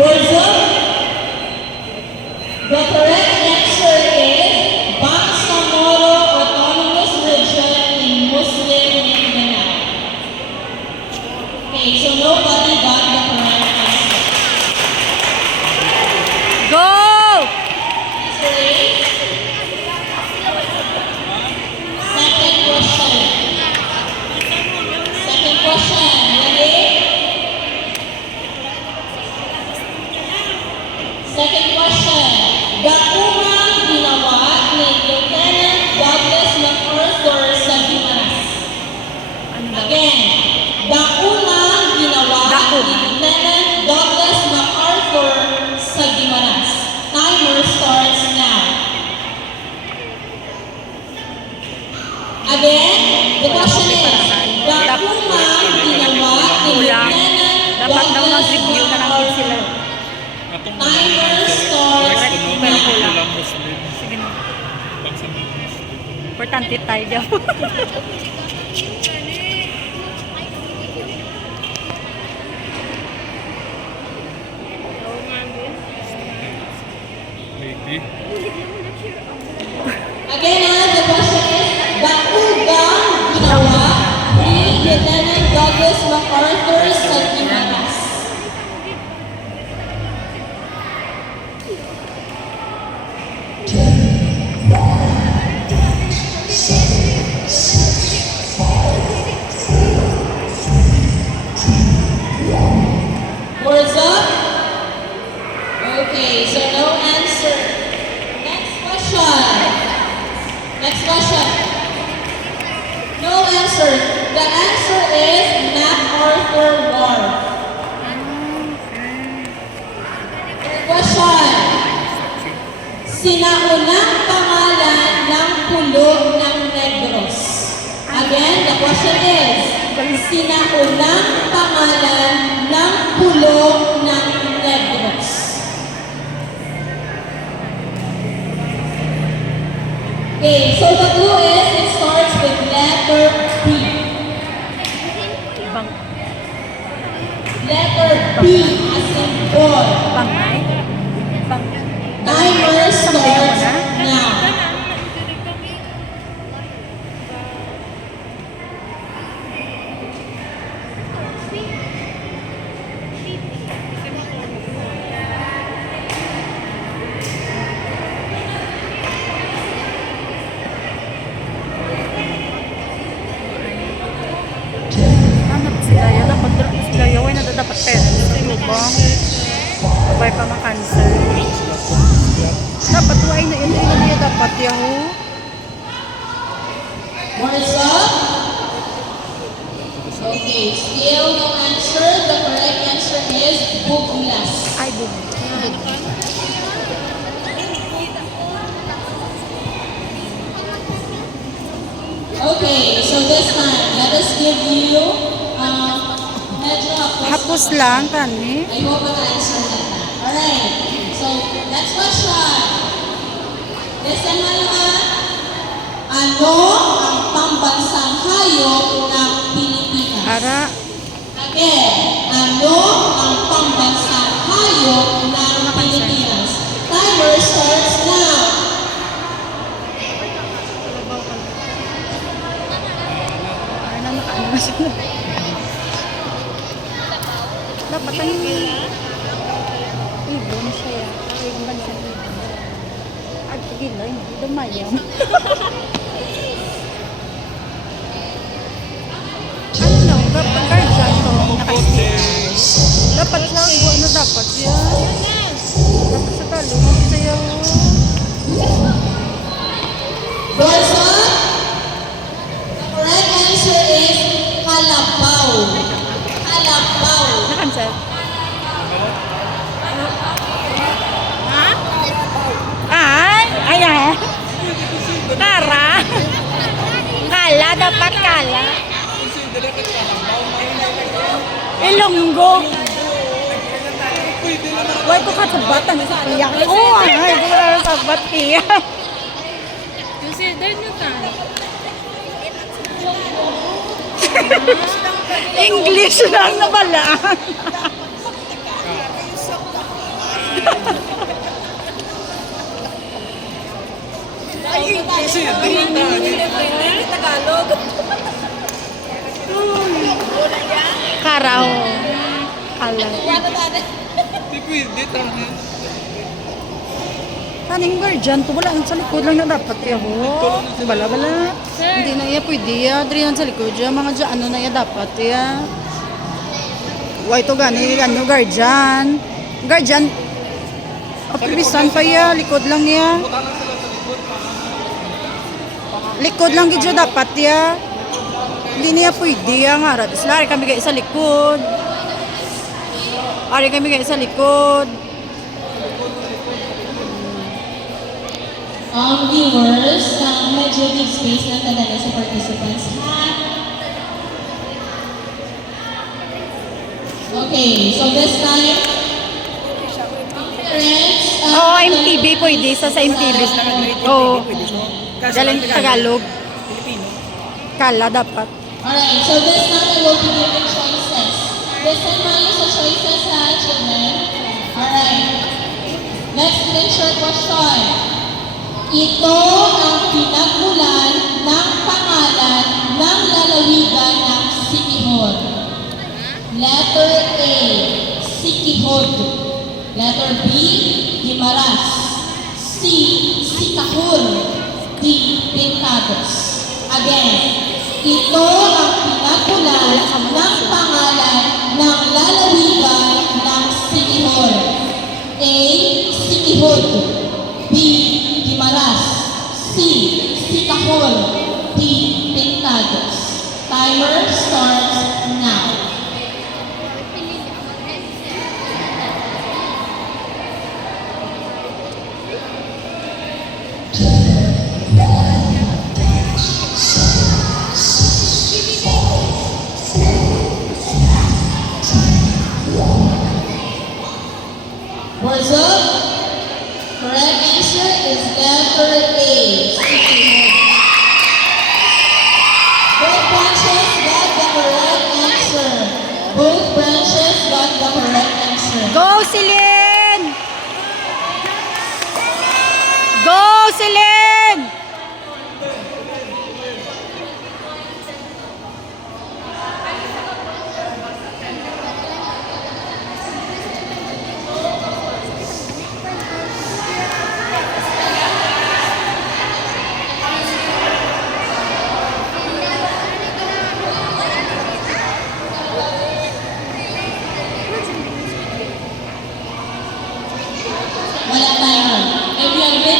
Burzum. The correct answer is Bangsamoro Autonomous Region in Muslim Mindanao. Okay, so nobody got the correct answer. Go! Answer is second question. Second question. Ready? Second question. The unang ginawa ni Lieutenant Douglas MacArthur sa Guimaras. Again, the unang ginawa ni Lieutenant Douglas MacArthur sa Guimaras. Timer starts now. Again, the question is, the unang ginawa ni Lieutenant Dapat daw Douglas mag-review na lang din sila. MacArthur. Timer starts now. Sige na. Importante tayo daw. Again, the question is, the unang ginawa ni Lieutenant Douglas MacArthur sa Guimaras. Words up? Okay, so no answer. Next question. Next question. No answer. The answer is MacArthur Wharf. Third question. Sinaunang pangalan ng pulo ng Negros. Again, the question is, sinaunang pangalan ng pulo ng Negros? Okay, so the clue is, it starts with letter B. Bang, Letter B as in boy. bangay? Bang, Timer starts now. hanap sila. Yan dapat sila. Yaway na dapat parents. Lubang. Sabay pa ma-cancel. Dapat why na yun. Yun na dapat yahoo. Words up. Okay, still no answer. The correct answer is Buglas. Ay, bug. Okay, so this time, let us give you medyo Hapos lang, tani. I hope maka-answer na. Alright, so next question. Listen na lahat. Ano ang pambansang hayop ng Pilipinas? Ara, Again, ano ang pambansang hayop ng Pilipinas? Timer starts now. ay na nakaano siya. Dapat ang ibon siya. Ibon ba siya? Ay, sige na, hindi dumayam. Ano na, dapat kahit dyan to, nakasitiyan. Dapat lang, ano dapat yan? Dapat sa talo, magsayaw. Doors up. The correct answer is Kalabaw. Kalabaw. Nakansel? Ha? Ay, ayan. Kara. Kala, dapat kala. Ilonggo. Why ko kasabatan sa piyak? Oo, ay, ko na sabat iya. Consider nyo ka. English lang na bala. Kara, oh. Kala. Di pwede, tama. Kaning guardian to, wala sa likod lang na dapat ya ho. Bala. Hindi na iya pwede ya. Diri yan sa likod ya. Mga dyan, ano na iya dapat ya. Why to gani, ano, guardian. Guardian. Optimisan pa ya, likod lang ya. Likod lang gidyo dapat ya. Hindi niya pwede ya nga. Lari kami kayo sa likod. Lari kami kayo sa likod. Viewers, medyo give space lang talaga sa participants, ha? Okay, so this time, parents, Oo, MTV pwede. Sa MTV. Oo. Galing Tagalog. Kala dapat. Alright, so this time I will be giving choices. Listen tayo sa choices, ha, children? Alright. Next picture question. Ito ang pinagmulan ng pangalan ng lalawigan ng Siquijor. Letter A, Siquijor. Letter B, Guimaras. C, Siquijor. D, Pintados. Again, ito ang pinagmulan ng pangalan ng lalawigan ng Siquijor. A, Siquijor. B, Guimaras. C, Siquijor. D, Pintados. Timer starts now. Boards up. Correct answer is letter A. Both branches got the correct answer. Both branches got the correct answer. Go, Celine! Go, Celine! Wala timer. And we are ready